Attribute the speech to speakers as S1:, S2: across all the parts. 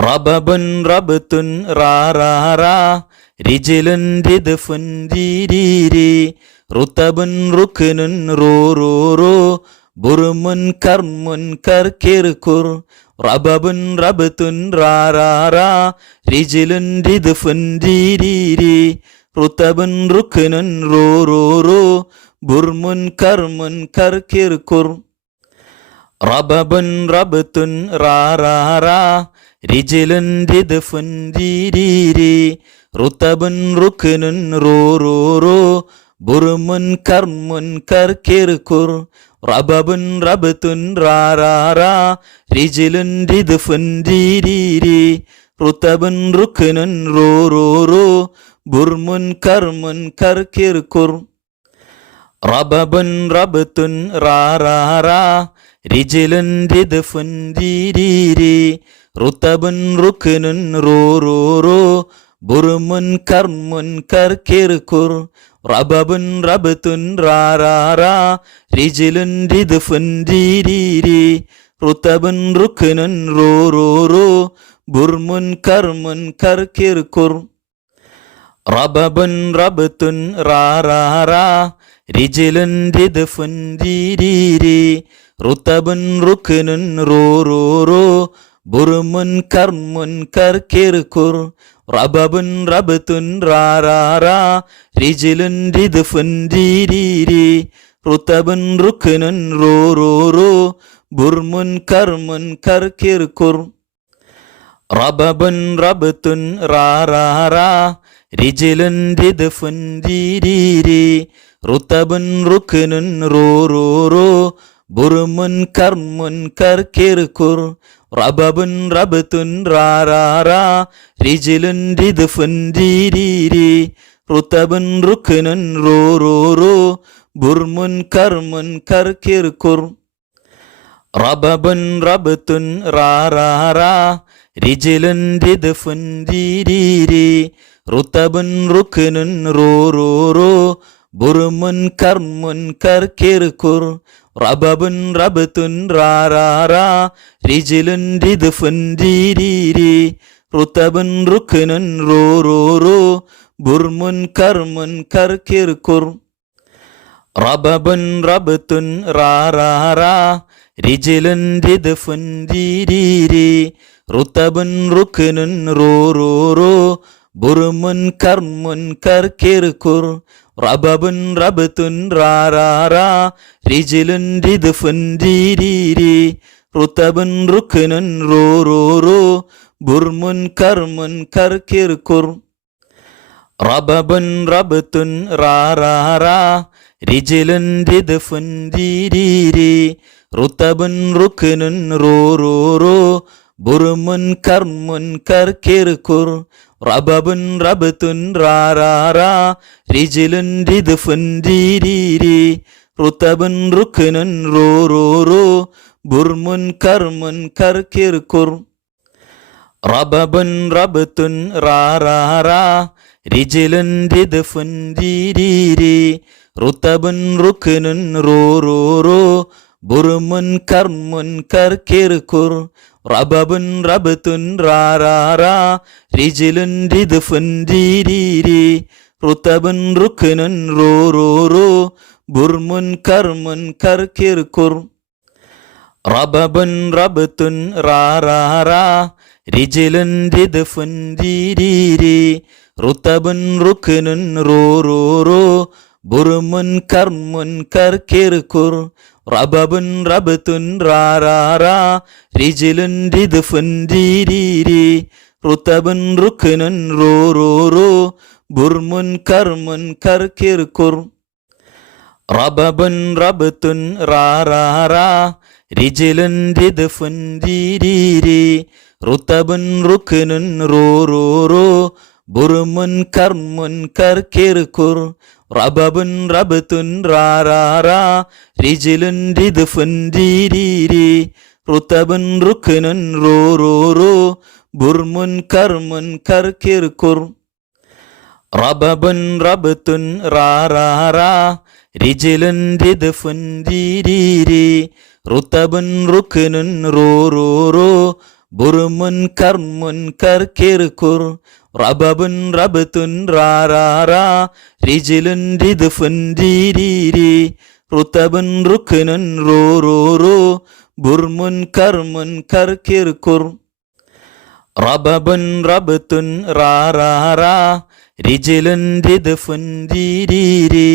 S1: റബബുൻ റബ്തുൻ റാറാറാ റിജിലുൻ റിദ്ഫുൻ രീരീരി റുതബുൻ റുക്നുൻ റൂ റൂ റൂ ബുർമുൻ കർമുൻ കർക്കിർക്കുർ റബബുൻ റബ്തുൻ റാറാറാ റിജിലുൻ റിദ്ഫുൻ രീരീരി റുതബുൻ റുക്നുൻ റൂ റൂ റൂ ബുർമുൻ കർമുൻ കർക്കിർക്കുർ റബബുൻ റബ്തുൻ റാറാറാ റിജിലുൻ റിദ്ഫുൻ രീരീരി റുതബുൻ റുക്നുൻ റൂ റൂ റൂ ബുർമുൻ കർമുൻ കർക്കിർക്കുർ റബബുൻ റബ്തുൻ റാറാറാ റിജിലുൻ റിദ്ഫുൻ രീരീരി റുതബുൻ റുക്നുൻ റൂ റൂ റൂ ബുർമുൻ കർമുൻ رجل റബബുൻ റബ്തുൻ റുതബുൻ റുഖുനുൻ റൂ റൂ റൂ ബുർമുൻ കർമുൻ കർക്കിർക്കുർ റബബുൻ റബ്തുൻ റാ റിജിലുൻ റിദ്ഫുൻ രീ റുതബുൻ റുഖുനുൻ റൂ റൂ റൂ ബുർമുൻ കർമുൻ കർക്കിർക്കുർ റബബുൻ റബ്തുൻ റാ റിജിലുൻ റിദ്ഫുൻ രീ റുതബുൻ റുഖുനുൻ റൂ റൂ റൂ ബുർമുൻ കർമുൻ കർക്കിർക്കുർ റബബുൻ റബ്തുൻ റാറാറാ റിജിലുൻ റിദ്ഫുൻ രീരീരി റുതബുൻ റുക്നുൻ റൂ റൂ റൂ ബുർമുൻ കർമുൻ കർക്കിർക്കുർ റബബുൻ റബ്തുൻ റാറാറാ റിജിലുൻ റിദ്ഫുൻ രീരീരി റുതബുൻ റുക്നുൻ റൂ റൂ റൂ ബുർമുൻ കർമുൻ കർക്കിർക്കുർ റബബുൻ റബ്തുൻ റാറാറാ റിജിലുൻ റിദുഫുൻ രീരീരി റുതബുൻ റുഖുനുൻ റൂ റൂ റൂ ബുർമുൻ കർമുൻ കർകിർകുർ റബബുൻ റബ്തുൻ റാറാറാ റിജിലുൻ റിദുഫുൻ രീരീരി റുതബുൻ റുഖുനുൻ റൂ റൂ റൂ ബുർമുൻ കർമുൻ കർക്കിർക്കുർ റബബുൻ റബ്തുൻ റാറാറാ റിജിലുൻ റിദ്ഫുൻ രീരീരി റുതബുൻ റുഖുനുൻ റൂ റൂ റൂ ബുർമുൻ കർമുൻ കർക്കിർക്കുർ റബബുൻ റബ്തുൻ റാറാറാ റിജിലുൻ റിദ്ഫുൻ രീരീരി റുതബുൻ റുഖുനുൻ റൂ റൂ റൂ ബുർമുൻ കർമുൻ കർക്കിർക്കുർ റബബുൻ റാറാറാ റിജിലുൻ റിദുഫുൻ രീരീരി റുതബുൻ റുഖുനുൻ റൂ റൂ റൂ ബുർമുൻ കർമുൻ കർക്കിർക്കുർ റബബുൻ റാറാറാ റിജിലുൻ റിദുഫുൻ രീരീരി റുതബുൻ റുഖുനുൻ റൂ റൂ റൂ ബുർമുൻ കർമുൻ കർക്കിർക്കുർ റബബുൻ റബ്തുൻ റാറാറാ റിജിലുൻ റിദ്ഫുൻ രീരീരി റുതബുൻ റുക്നുൻ റൂ റൂ റൂ ബുർമുൻ കർമുൻ കർക്കിർക്കുർ റബബുൻ റബ്തുൻ റാറാറാ റിജിലുൻ റിദ്ഫുൻ രീരീരി റുതബുൻ റുക്നുൻ റൂ റൂ റൂ ബുർമുൻ കർമുൻ കർക്കിർക്കുർ റബബുൻ റബ്തുൻ റാറാറാ റിജിലുൻ റിദുഫുൻ രീരീരി റുതബുൻ റുക്നുൻ റൂ റൂ റൂ ബുർമുൻ കർമുൻ കർക്കിർക്കുർ റബബുൻ റബ്തുൻ റാറാറാ റിജിലുൻ റിദുഫുൻ രീരീരി റുതബുൻ റുക്നുൻ റൂ റൂ റൂ ബുർമുൻ കർമുൻ കർക്കിർക്കുർ റബബുൻ റാറാറാ റിജിലുൻ റിദ്ഫുൻ രീരീരി റുതബുൻ റുഖുനുൻ റൂ റൂ റൂ ബുർമുൻ കർമുൻ കർക്കിർക്കുർ റബബുൻ റാറാറാ റിജിലുൻ റിദ്ഫുൻ രീരീരി റുതബുൻ റുഖുനുൻ റൂ റൂ റൂ ബുർമുൻ കർമുൻ കർക്കിർക്കുർ റബബുൻ റബ്തുൻ റാറാറാ റിജിലുൻ റിദ്ഫുൻ രീരീരി റുതബുൻ റുക്നുൻ റൂ റൂ റൂ ബുർമുൻ കർമുൻ കർക്കിർക്കുർ റബബുൻ റബ്തുൻ റാറാറാ റിജിലുൻ റിദ്ഫുൻ രീരീരി റുതബുൻ റുക്നുൻ റൂ റൂ റൂ ബുർമുൻ കർമുൻ കർക്കിർക്കുർ റബബുൻ റബത്തുൻ റാറാറാ റിജിലുൻ റിദുഫുൻ രീരീരി റുതബുൻ റുഖുനുൻ റൂ റൂ റൂ ബുർമുൻ കർമുൻ കർക്കിർക്കുർ റബബുൻ റബത്തുൻ റാറാറാ റിജിലുൻ റിദുഫുൻ രീരീരി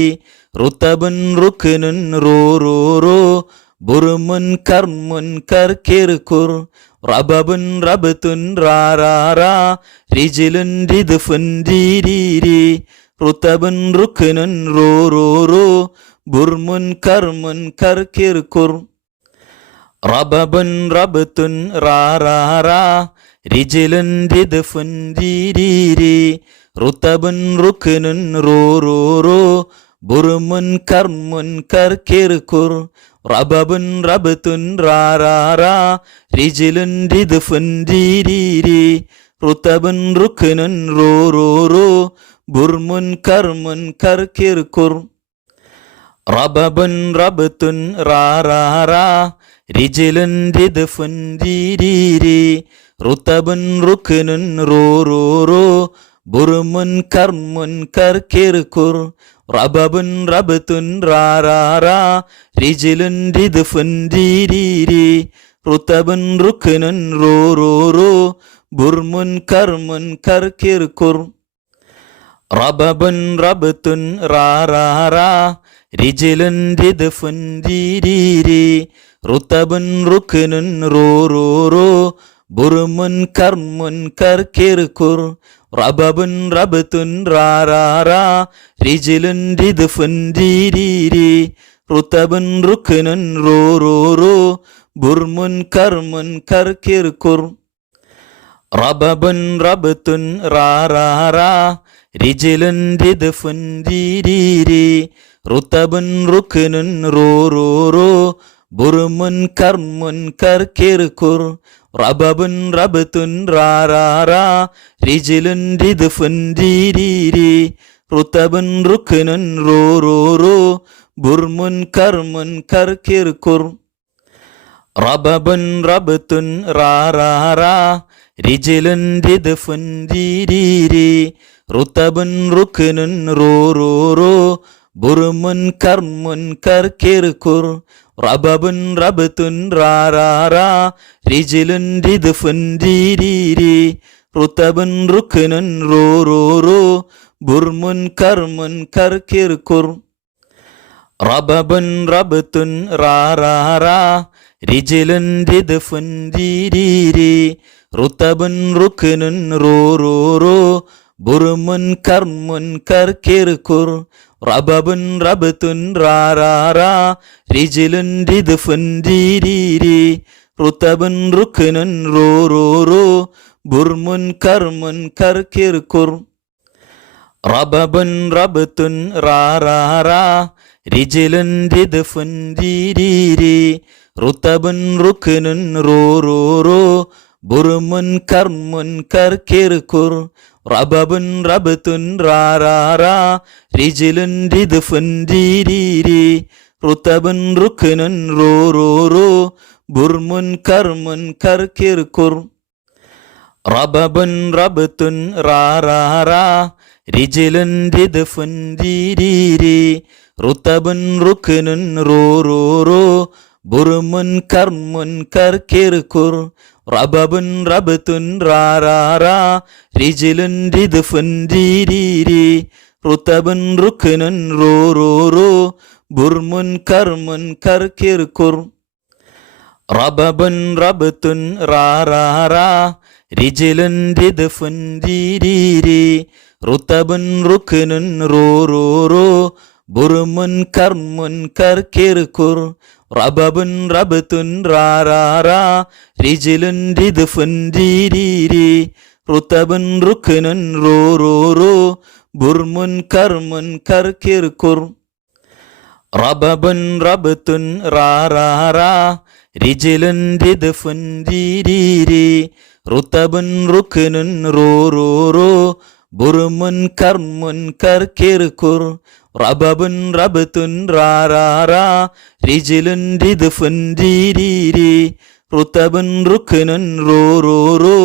S1: റുതബുൻ റുഖുനുൻ റൂ റൂ റൂ ബുർമുൻ കർമുൻ കർക്കിർക്കുർ റബബുൻ റാറാറാ റിജിലുൻ റിദ്ഫുൻ രീരീരി റുതബുൻ റുക്നുൻ റൂ റൂ റൂ ബുർമുൻ കർമുൻ കർക്കിർക്കുർ റബബുൻ റബത്തുൻ റാറാറാ റിജിലുൻ റിദ്ഫുൻ രീരീരി റുതബുൻ റുക്നുൻ റൂ റൂ റൂ ബുർമുൻ കർമുൻ കർക്കിർക്കുർ റബബുൻ റബത്തുൻ റാറാറാ റിജിലുൻ റിദുഫുൻ രീരീരി റോ റോ റോ ബുർമുൻ കർമുൻ കർക്കിർക്കുർ റബബുൻ റബത്തുൻ റാറാറാ റിജിലുൻ റിദുഫുൻ രീരീരി റോ റോ റോ ബുർമുൻ കർമുൻ കർക്കിർക്കുർ റബബുൻ റബത്തുൻ റാറാറാ റിജിലുൻ റിദുഫുൻ രീരീരി റുതബുൻ റുഖുനുൻ റൂ റൂ റൂ ബുർമുൻ കർമുൻ കർക്കിർക്കുർ റബബുൻ റബത്തുൻ റാറാറാ റിജിലുൻ റിദുഫുൻ രീരീരി റുതബുൻ റുഖുനുൻ റൂ റൂ റൂ ബുർമുൻ കർമുൻ കർക്കിർക്കുർ റബബുൻ റാറാറാ റിജിലുൻ റിദ്ഫുൻ രീരീരി റുതബുൻ റുക്നുൻ റൂ റൂ റൂ ബുർമുൻ കർമുൻ കർക്കിർക്കുർ റബബുൻ റബത്തുൻ റാറാറാ റിജിലുൻ റിദ്ഫുൻ രീരീരി റുതബുൻ റുക്നുൻ റൂ റൂ റൂ ബുർമുൻ കർമുൻ കർക്കിർക്കുർ റബബുൻ റാറാറാ റിജിലുൻ റിദുഫുൻ രീരീരി റുതബുൻ റുഖുനുൻ റൂ റൂ റൂ ബുർമുൻ കർമുൻ കർക്കിർക്കുർ റബബുൻ റബത്തുൻ റാറാറാ റിജിലുൻ റിദുഫുൻ രീരീരി റുതബുൻ റുഖുനുൻ റൂ റൂ റൂ ബുർമുൻ കർമുൻ കർക്കിർക്കുർ റബബുൻ റബത്തുൻ റാറാറാ റിജിലുൻ റിദുഫുൻ രീരീരി റുതബുൻ റുഖുനുൻ റൂ റൂ റൂ ബുർമുൻ കർമുൻ കർകിർകുർ റബബുൻ റബത്തുൻ റാറാറാ റിജിലുൻ റിദുഫുൻ രീരീരി റുതബുൻ റുഖുനുൻ റൂ റൂ റൂ ബുർമുൻ കർമുൻ കർക്കിർക്കുർ റബബുൻ റാറാറാ റിജിലുൻ റിദ്ഫുൻ രീരീരി റുതബുൻ റുഖ്നുൻ റൂ റൂ റൂ ബുർമുൻ കർമുൻ കർക്കിർക്കുർ റബബുൻ റബത്തുൻ റാറാറാ റിജിലുൻ റിദ്ഫുൻ രീരീരി റുതബുൻ റുഖ്നുൻ റൂ റൂ റൂ ബുർമുൻ കർമുൻ കർക്കിർക്കുർ റബബുൻ റബത്തുൻ റാറാറാ റിജിലുൻ റിദ്ഫുൻ രീരീരി റുതബുൻ റുക്നുൻ റൂ റൂ റൂ ബുർമുൻ കർമുൻ കർക്കിർക്കുർ റബബുൻ റബത്തുൻ റാറാറാ റിജിലുൻ റിദ്ഫുൻ രീരീരി റുതബുൻ റുക്നുൻ റൂ റൂ റൂ ബുർമുൻ കർമുൻ കർക്കിർക്കുർ റബബുൻ റബത്തുൻ റാറാറാ റിജിലുൻ റിദുഫുൻ രീരീരി റുതബുൻ റുഖുനുൻ റൂ ബുർമുൻ കർമുൻ കർകിർകുർ റബബുൻ റബത്തുൻ റാറാറാ റിജിലുൻ റിദുഫുൻ രീരീരി റുതബുൻ റുഖുനുൻ റൂ ബുർമുൻ കർമുൻ കർക്കിർക്കുർ റബബുൻ റബത്തുൻ റാറാറാ റിജിലുൻ റിദ്ഫുൻ രീരീരി റുതബുൻ റുഖുനുൻ റൂ റൂ റൂ ബുർമുൻ കർമുൻ കർക്കിർക്കുർ റബബുൻ റബത്തുൻ റാറാറാ റിജിലുൻ റിദ്ഫുൻ രീരീരി റുതബുൻ റുഖുനുൻ റൂ റൂ റൂ ബുർമുൻ കർമുൻ കർക്കിർക്കുർ റബബുൻ റബത്തുൻ റാറാറാ റിജിലുൻ റിദ്ഫുൻ രീരീരി റുതബുൻ റുക്നുൻ റൂ റൂ റൂ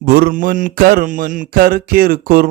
S1: ബുർ മുൻകർ മുൻകർ കിർകുർ